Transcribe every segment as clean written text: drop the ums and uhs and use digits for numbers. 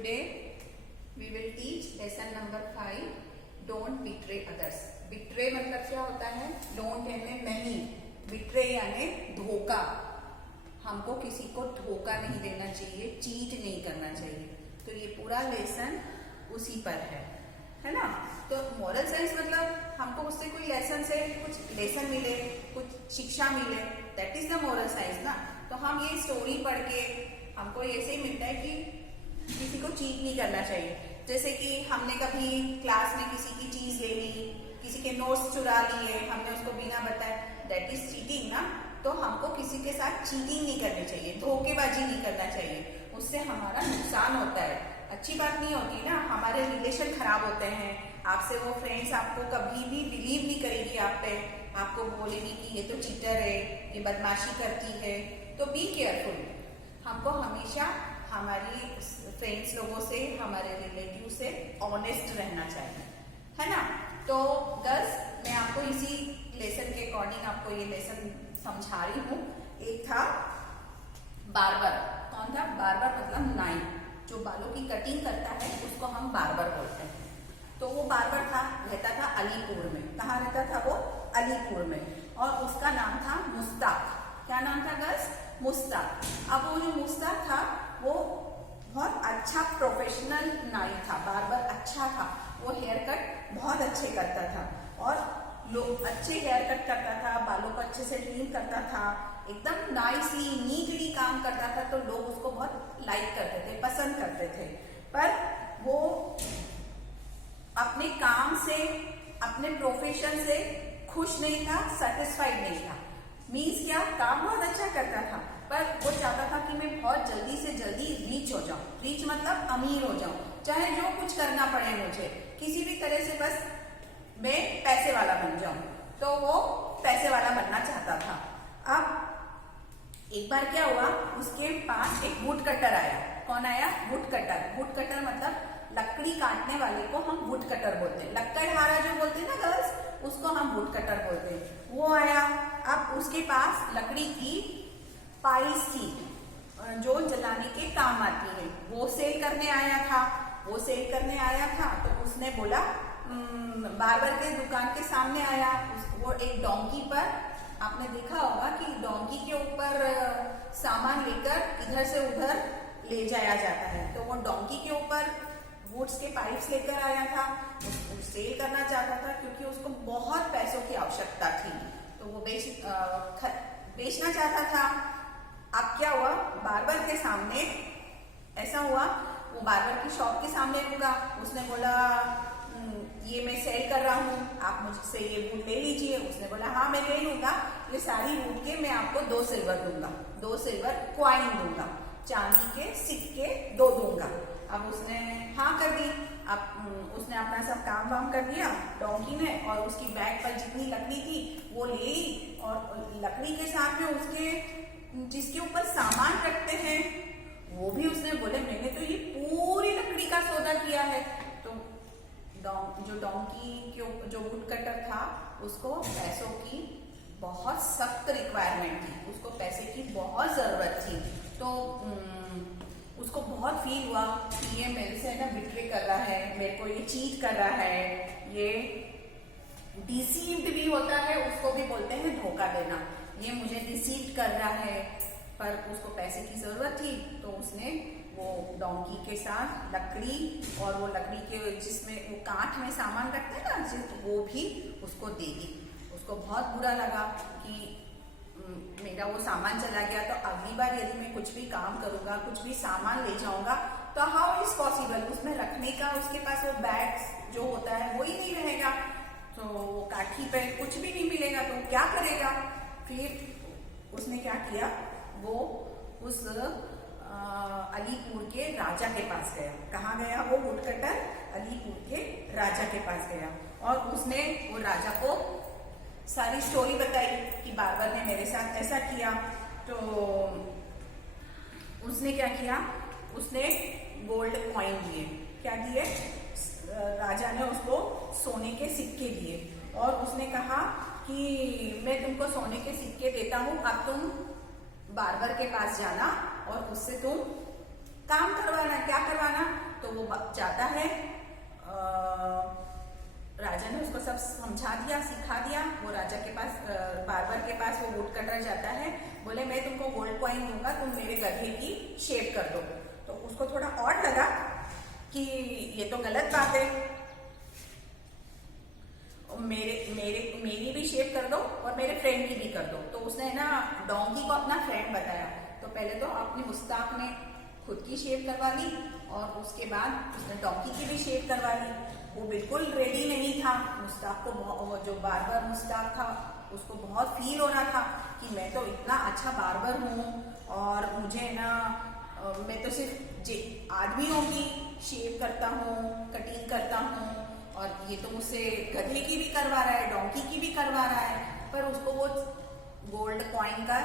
Today we will teach lesson number 5. Don't betray others. Betray मतलब क्या होता है? Don't यानी नहीं, betray यानी धोखा. हमको किसी को धोखा नहीं देना चाहिए, चीट नहीं करना चाहिए. तो ये पूरा लेसन उसी पर है ना? तो मोरल साइंस मतलब हमको उससे कोई लेसन से कुछ लेसन मिले, कुछ शिक्षा मिले, that is the moral science ना. तो हम ये स्टोरी पढ़ के हमको ऐसे ही मिलता है कि किसी को चीट नहीं करना चाहिए. जैसे कि हमने कभी क्लास में किसी की चीज ले ली, किसी के नोट्स चुरा लिए, हमने उसको बिना बताए, दैट इज चीटिंग ना. तो हमको किसी के साथ चीटिंग नहीं करनी चाहिए, धोखेबाजी नहीं करना चाहिए. उससे हमारा नुकसान होता है, अच्छी बात नहीं होती ना. हमारे रिलेशन खराब होते हैं. आपसे वो फ्रेंड्स आपको कभी भी बिलीव नहीं करेगी आप पे, आपको बोलेगी कि ये तो चीटर है, ये बदमाशी करती है. तो बी केयरफुल. हमको हमेशा हमारी फ्रेंड्स लोगों से, हमारे रिलेटिव से ऑनेस्ट रहना चाहिए, है ना. तो गर्ल्स, मैं आपको इसी लेसन के अकॉर्डिंग आपको ये लेसन समझा रही हूँ. एक था बार्बर. कौन था? बार्बर मतलब नाई, जो बालों की कटिंग करता है उसको हम बार्बर बोलते हैं. तो वो बार्बर था, रहता था अलीपुर में. कहाँ रहता था वो? अलीपुर में. और उसका नाम था मुस्ताक. क्या नाम था गर्ल्स? मुस्ताक. अब वो जो मुस्ताक था वो बहुत अच्छा प्रोफेशनल नाई था, बार्बर अच्छा था. वो हेयर कट बहुत अच्छे करता था और लोग अच्छे हेयर कट करता था, बालों को अच्छे से ट्रिम करता था, एकदम नाइसली नीटली काम करता था. तो लोग उसको बहुत लाइक करते थे, पसंद करते थे. पर वो अपने काम से, अपने प्रोफेशन से खुश नहीं था, सेटिस्फाइड नहीं था. मीन्स क्या? काम बहुत अच्छा करता था, पर वो चाहता था कि मैं बहुत जल्दी से जल्दी रीच हो जाऊं. रीच मतलब अमीर हो जाऊं, चाहे जो कुछ करना पड़े मुझे, किसी भी तरह से बस मैं पैसे वाला बन जाऊं. तो वो पैसे वाला बनना चाहता था. अब एक बार क्या हुआ, उसके पास एक वुड कटर आया. कौन आया? Would cutter. वुड कटर मतलब लकड़ी काटने वाले को हम वुड कटर बोलते हैं. लकड़हारा जो बोलते हैं ना गर्ल्स, उसको हम वुड कटर बोलते हैं. वो आया. अब उसके पास लकड़ी की पाइस थी जो जलाने के काम आती है. वो सेल करने आया था. तो उसने बोला, बार्बर के दुकान के सामने आया. वो एक डोंकी पर, आपने देखा होगा कि डोंकी के ऊपर सामान लेकर इधर से उधर ले जाया जाता है. तो वो डोंकी के ऊपर वुड्स के पाइप्स लेकर आया था. उसको सेल करना चाहता था क्योंकि उसको बहुत पैसों की आवश्यकता थी. तो वो बेचना चाहता था. अब क्या हुआ, बार्बर के सामने ऐसा हुआ, वो बार्बर की शॉप के सामने रुका. उसने बोला, ये मैं सेल कर रहा हूँ, आप मुझसे ये वुड ले लीजिए. उसने बोला हाँ मैं ले लूंगा, ये सारी वुड के मैं आपको 2 सिल्वर दूंगा, 2 सिल्वर क्वाइन दूंगा, चांदी के सिक्के 2 दूंगा. अब उसने हाँ कर दी. अब उसने अपना सब काम वाम कर दिया डोंकी ने, और उसकी बैग पर जितनी लकड़ी थी वो ले ली. और लकड़ी के साथ में उसके जिसके ऊपर सामान रखते हैं वो भी उसने बोले, मैंने तो ये पूरी लकड़ी का सौदा किया है. तो जो डोंकी के जो वुड कटर था उसको पैसों की बहुत सख्त रिक्वायरमेंट थी, उसको पैसे की बहुत जरूरत थी. तो उसको बहुत फील हुआ कि ये मेरे से ना बिट्रे कर रहा है, मेरे को ये चीट कर रहा है, ये डिसीव्ड भी होता है, उसको भी बोलते हैं धोखा देना. ये मुझे डिसीव कर रहा है. पर उसको पैसे की जरूरत थी तो उसने वो डोंकी के साथ लकड़ी, और वो लकड़ी के जिसमें वो कांच में सामान रखते हैं ना, वो भी उसको दे दी. उसको बहुत बुरा लगा कि मेरा वो सामान चला गया. तो अगली बार यदि मैं कुछ भी काम करूंगा, कुछ भी सामान ले जाऊंगा, तो हाउ इज पॉसिबल, उसमें रखने का उसके पास वो बैग जो होता है वो ही नहीं रहेगा. तो काठी पे कुछ भी नहीं मिलेगा, तो क्या करेगा. फिर उसने क्या किया, वो उस अलीपुर के राजा के पास गया. कहाँ गया वो वुड कटर? अलीपुर के राजा के पास गया. और उसने वो राजा को सारी स्टोरी बताई कि बार्बर ने मेरे साथ ऐसा किया. तो उसने क्या किया, उसने गोल्ड कॉइन दिए. क्या दिए? राजा ने उसको सोने के सिक्के दिए और उसने कहा कि मैं तुमको सोने के सिक्के देता हूँ, अब तुम बार्बर के पास जाना और उससे तुम काम करवाना, क्या करवाना, तो वो चाहता है राजा ने उसको सब समझा दिया, सिखा दिया। वो राजा के पास, बार्बर के पास वो वुड कटर जाता है, बोले मैं तुमको गोल्ड कॉइन दूंगा, तुम मेरे गधे की शेप कर दो। तो उसको थोड़ा और लगा कि ये तो गलत बात है, मेरी भी शेप कर दो और मेरे फ्रेंड की भी कर दो। तो उसने ना डोंकी को अपना फ्रेंड बताया। तो पहले तो अपनी मुस्ताक ने खुद की शेप करवा ली और उसके बाद उसने डोंकी की भी शेप करवा ली। वो बिल्कुल रेडी नहीं था। मुस्ताक को, जो बार्बर मुस्ताक था, उसको बहुत फील हो रहा था कि मैं तो इतना अच्छा बार्बर हूँ और मुझे ना, मैं तो सिर्फ आदमियों की शेप करता हूँ, कटिंग करता हूँ, और ये तो मुझसे गधे की भी करवा रहा है, डोंकी की भी करवा रहा है। पर उसको वो गोल्ड कॉइन का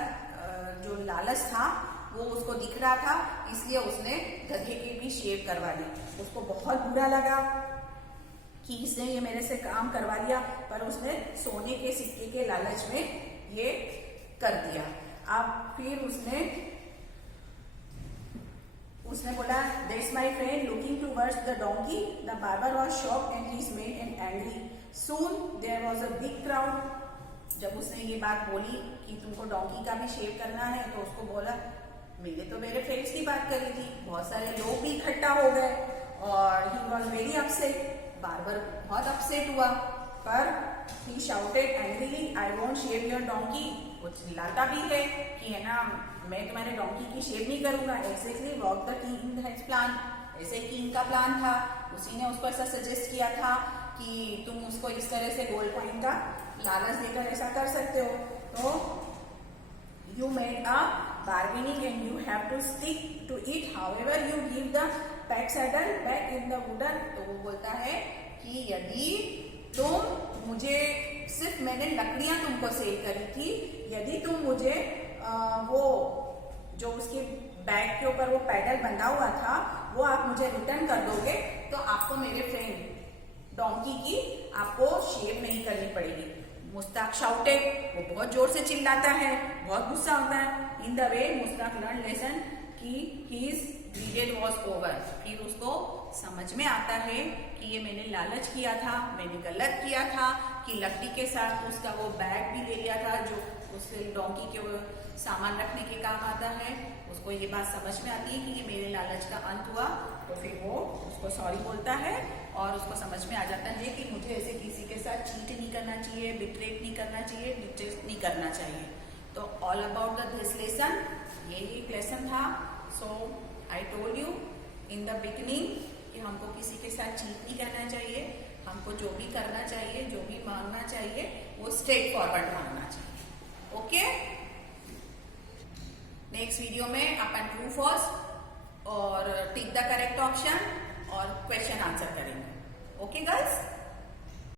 जो लालच था वो उसको दिख रहा था, इसलिए उसने गधे की भी शेप करवा ली। उसको बहुत बुरा लगा कि इसने ये मेरे से काम करवा लिया, पर उसने सोने के सिक्के के लालच में ये कर दिया। अब फिर उसने बोला, "That's my friend looking towards the donkey. The barber was shocked and his made and angry. Soon there was a big crowd." जब उसने ये बात बोली कि तुमको डोंकी का भी शेप करना है, तो उसको बोला, मेरे फ्रेंड्स की बात करी थी, बहुत सारे लोग भी इकट्ठा हो गए और he was very upset. Barber बहुत अपसेट हुआ, पर he shouted angrily, "I won't shave your donkey." वो चिल्लाता भी है कि है ना, मैं तुम्हारे डोंकी की शेप नहीं करूंगा। Exactly what the king has planned. ऐसे किंग का प्लान था, उसी ने उसको ऐसा सजेस्ट किया था कि तुम उसको इस तरह से गोल्ड कॉइन का लालच देकर ऐसा कर सकते हो। तो you made a bargaining and you have to stick to it. However, you give the pack saddle back in the wooden. तो वो बोलता है कि यदि तुम मुझे, सिर्फ मैंने लकड़ियां तुमको सेल करी थी, यदि तुम मुझे वो जो उसके बैग के ऊपर वो पैडल बंधा हुआ था वो आप मुझे रिटर्न कर दोगे, तो आपको मेरे फ्रेंड डोंकी की आपको शेप नहीं करनी पड़ेगी। मुस्ताक शाउटेड, वो बहुत जोर से चिल्लाता है, बहुत गुस्सा होता है। In the way Mushtaq learn lesson कि हिज पीरियड वॉज ओवर। फिर उसको समझ में आता है कि ये मैंने लालच किया था, मैंने गलत किया था कि लकड़ी के साथ उसका वो बैग भी ले लिया था जो उसके डोंकी के सामान रखने के काम आता है। उसको ये बात समझ में आती है कि ये मेरे लालच का अंत हुआ। तो फिर वो उसको सॉरी बोलता है और उसको समझ में आ जाता है कि मुझे ऐसे किसी के साथ चीट नहीं करना चाहिए, बिट्रेट नहीं करना चाहिए, डिस्ट्रेस नहीं करना चाहिए। तो ऑल अबाउट दिस लेसन, ये एक लेसन था। So I told you in the beginning कि हमको किसी के साथ चीट नहीं करना चाहिए, हमको जो भी करना चाहिए, जो भी मांगना चाहिए, वो स्ट्रेट फॉरवर्ड मांगना चाहिए। ओके, नेक्स्ट वीडियो में अपन ट्रू फॉल्स और टिक द करेक्ट ऑप्शन और क्वेश्चन आंसर करेंगे। Okay girls.